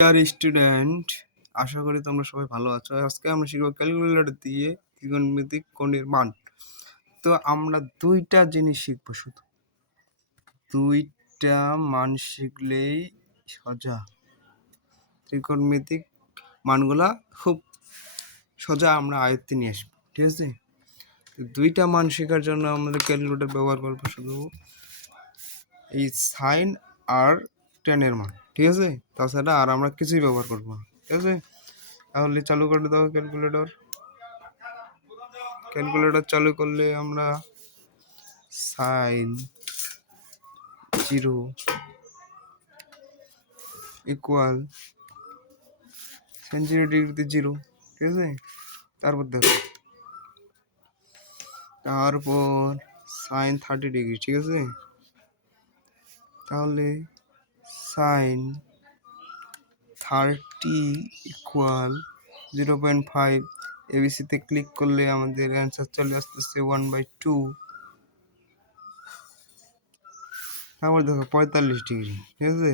Dear student, আশা করি তোমরা সবাই ভালো আছো। আজকে আমরা শিখব ক্যালকুলেটর দিয়ে ত্রিকোণমিতিক কোণের মান। তো আমরা দুইটা জিনিস শিখবো, শুধু দুইটা মান শিখলেই সোজা। ত্রিকোণমিতিক মানগুলা খুব সোজা আমরা আয়ত্তে নিয়ে আসবো, ঠিক আছে? দুইটা মান শেখার জন্য আমাদের ক্যালকুলেটর ব্যবহার করবো শুধু এই সাইন আর টেনের মান, ঠিক আছে? তাছাড়া আর আমরা কিছুই ব্যবহার করবো না, ঠিক আছে? তাহলে চালু করে দাও ক্যালকুলেটর। চালু করলে আমরা সাইন 0 ইকুয়াল সাইন 0 ডিগ্রিতে 0, ঠিক আছে? তারপর দেখো, তারপর সাইন 30 ডিগ্রি, ঠিক আছে? তাহলে সাইন 30 ইকুয়াল 0.5। এবিসিতে ক্লিক করলে আমাদের অ্যান্সার চলে আসতেছে 1/2। তারপর দেখো 45 ডিগ্রি, ঠিক আছে?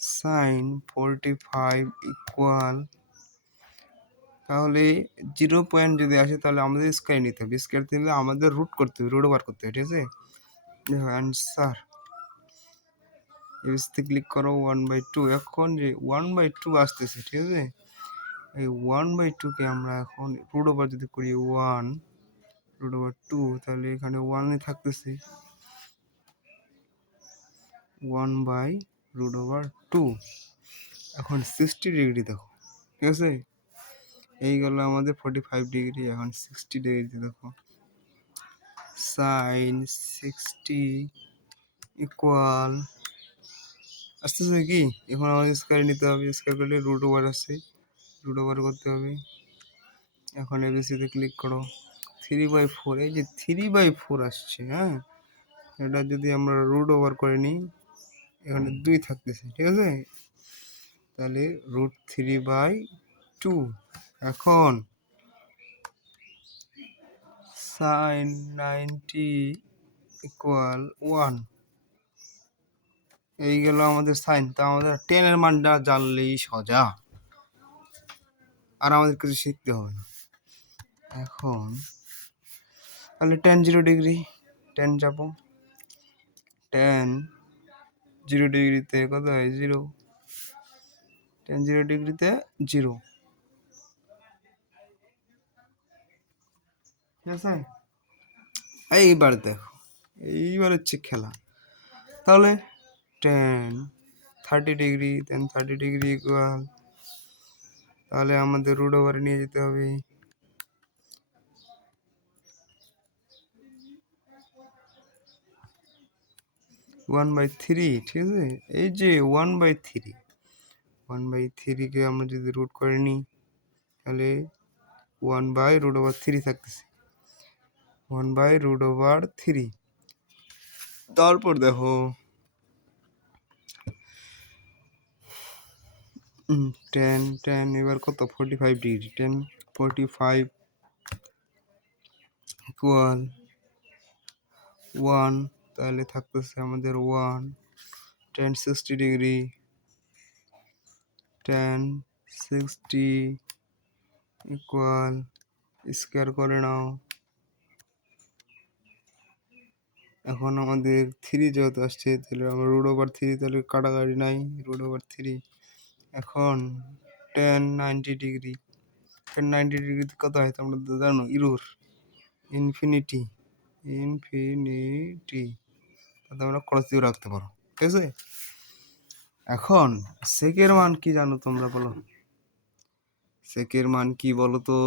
সাইন 45 ইকুয়াল, তাহলে 0 পয়েন্ট যদি আসে তাহলে আমাদের স্কয়ার নিতে হবে। স্কয়ার দিলে আমাদের রুট করতে হবে, রুট ওভার করতে হবে, ঠিক আছে? দেখো অ্যান্সার, এবিসিতে ক্লিক করো 1/2। এখন যে 1/2 আসতেছে, ঠিক আছে? এই 1/2 কে আমরা এখন রুট ওভার যদি করি 1 রুট ওভার 2, তাহলে এখানে 1 থাকতেছে 1/√2। এখন 60 ডিগ্রি দেখো, ঠিক আছে? এই গেল আমাদের 45 ডিগ্রি। এখন 60 ডিগ্রি দেখো, সাইন 60 ইকুয়াল আসতেছে কি, এখন আমাদের স্কয়ার নিতে হবে। স্কয়ার করলে রুট ওভার আসছে, রুট ওভার করতে হবে। এখন এবিসিতে ক্লিক করো, 3/4। এই যে 3/4 আসছে, হ্যাঁ, এটা যদি আমরা রুট ওভার করে নিই, এখানে 2 থাকতেছে, ঠিক আছে? তাহলে √3/2। এখন সাইন 90 ইকুয়াল 1। এই গেল আমাদের সাইন। তা আমাদের 10 এর মানটা জানলেই সোজা, আর আমাদের কিছু শিখতে হবে না। এখন তাহলে 10 0 ডিগ্রি, 10 যাবো, 10 0 ডিগ্রিতে কত হয় 0, 10 0 ডিগ্রিতে 0, ঠিক আছে? এইবার দেখো, এইবার হচ্ছে খেলা। তাহলে 10 30 ডিগ্রি, দেন 30 ডিগ্রি ইকুয়াল, তাহলে আমাদের রুট ওভারে নিয়ে যেতে হবে 1/3, ঠিক আছে? এই যে 1/3 কে আমরা যদি রুট করে নিই, তাহলে 1/√3 থাকতেছে, 1/√3। তারপর দেখো 10 এবার কত, 45 ডিগ্রি, 10 45 ইকুয়াল 1, তাহলে থাকতেছে আমাদের 1। 10 60 ডিগ্রি, 10 60 ইকুয়াল, স্কয়ার করে নাও। এখন আমাদের 3 যেহেতু আসছে, তাহলে আমরা √3, তাহলে কাটাকাটি নাই, √3। এখন 10 90 ডিগ্রি, 10 90 ডিগ্রিতে কত হয় তোমরা তো জানো, ইনফিনিটি, তাতে আমরা ক্রস দিয়ে রাখতে পারো, ঠিক আছে? এখন সেকের মান কি জানো তোমরা, বলো সেকের মান কি বলো তো?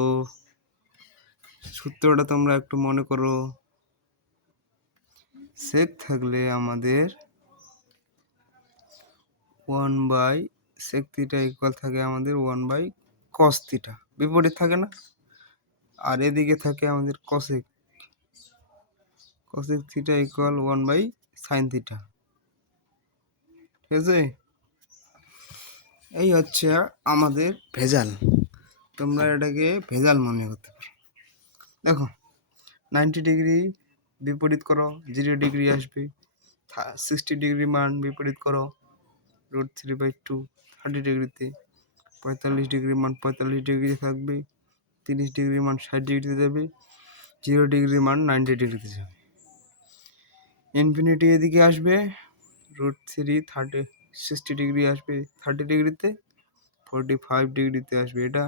সূত্রটা তোমরা একটু মনে করো। সেক থাকলে আমাদের 1/sec থিটা ইকুয়াল থাকে আমাদের 1/cos থিটা, বিপরীত থাকে না? আর এদিকে থাকে আমাদের cosec theta equal 1/sin theta, ঠিক আছে? এই হচ্ছে আমাদের ভেজাল। তোমরা এটাকে ভেজাল মনে করতে পারো। দেখো 90 ডিগ্রি বিপরীত করো, 0 ডিগ্রি আসবে। 60 ডিগ্রি মান বিপরীত করো, √3/2 30 ডিগ্রিতে, 45 ডিগ্রি মান 45 ডিগ্রি থাকবে, 30 ডিগ্রি মান 60 ডিগ্রিতে যাবে, 0 ডিগ্রি মান 90 ডিগ্রিতে যাবে। ইনফিনিটি এদিকে আসবে, √3 60 ডিগ্রি আসবে 30 ডিগ্রিতে, 45 ডিগ্রিতে আসবে এটা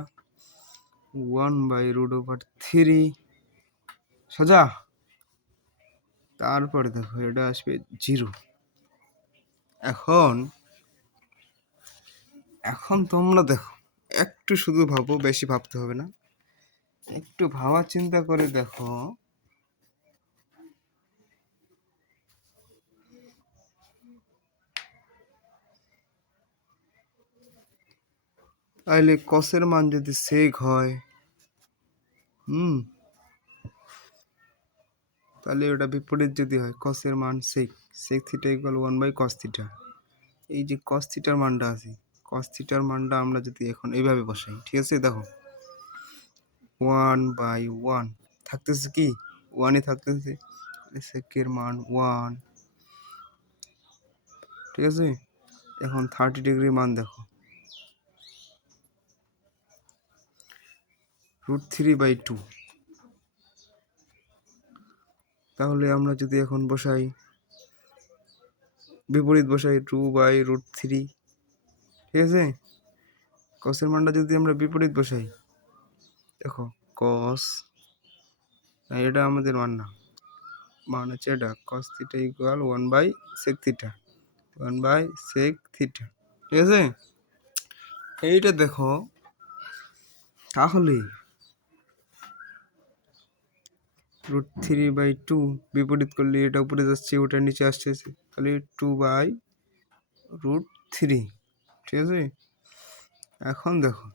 1/√3 সোজা। তারপরে দেখো এটা আসবে 0। এখন তোমরা দেখো, একটু শুধু ভাবো, বেশি ভাবতে হবে না, একটু ভাবা চিন্তা করে দেখো। তাহলে কসের মান যদি সেক হয়, তাহলে ওটা বিপরীত যদি হয়, কসের মান sec theta equal 1/cos theta. এই যে কস থিটার মানটা আছে, কস থিটার মানটা আমরা যদি এখন এইভাবে বসাই, ঠিক আছে, দেখো 1/1 থাকতেছে কি, 1ই থাকতেছে, সেকের মান 1, ঠিক আছে। এখন 30 ডিগ্রি মান দেখো, √3/2। তাহলে আমরা যদি এখন বসাই, বিপরীত বসাই 2/√3, ঠিক আছে। কসের মানটা যদি আমরা বিপরীত বসাই, দেখো কস, এটা আমাদের মান না, মান হচ্ছে এটা cos theta equal 1/sec theta, 1/sec theta, ঠিক আছে। এইটা দেখো, তাহলে √3/2 বিপরীত করলে এটা উপরে যাচ্ছে, ওটা নিচে আসছে, তাহলে 2/√3, ঠিক আছে। এখন দেখো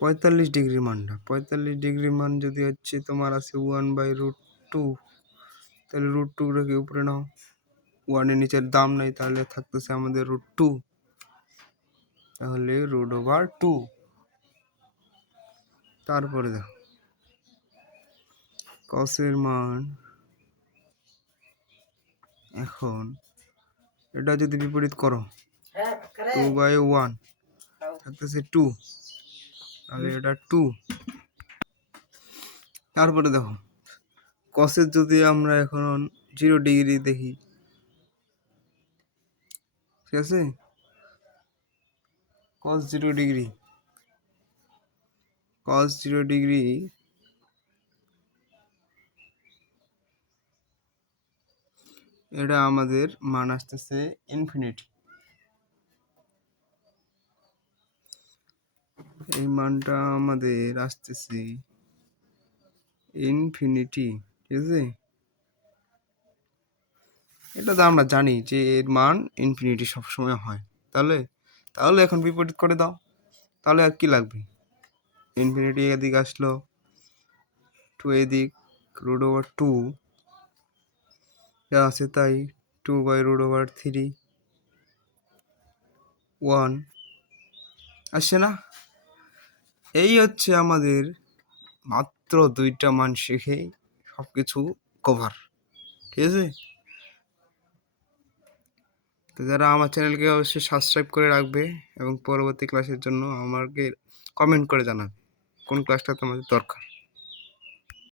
45 ডিগ্রি মানটা, 45 ডিগ্রি মান যদি হচ্ছে তোমার আছে 1/√2, তাহলে √2টাকে উপরে নাও, 1-এর নিচের দাম নাই, তাহলে থাকতেছে আমাদের √2, তাহলে √2। তারপরে দেখো কসের মান, এখন এটা যদি বিপরীত করো 2/1 থাকতেছে 2, তাহলে এটা 2। তারপরে দেখো কসের যদি আমরা এখন 0 ডিগ্রি দেখি, ঠিক আছে, cos 0 ডিগ্রি, এটা আমাদের মান আসতেছে ইনফিনিটি। এই মানটা আমাদের আসতেছে ইনফিনিটি, ঠিক আছে। এটা তো আমরা জানি যে এর মান ইনফিনিটি সবসময় হয়। তাহলে এখন বিপরীত করে দাও, তাহলে আর কি লাগবে, ইনফিনিটি এদিক আসলো, 2 এদিক, √2 যা আছে তাই, 2/√3 1 আসছে না। এই হচ্ছে আমাদের মাত্র 2টা মান শিখে সবকিছু কভার, ঠিক আছে। তো যারা আমার চ্যানেলকে অবশ্যই সাবস্ক্রাইব করে রাখবে এবং পরবর্তী ক্লাসের জন্য আমাকে কমেন্ট করে জানাবে কোন ক্লাসটা তোমাদের দরকার।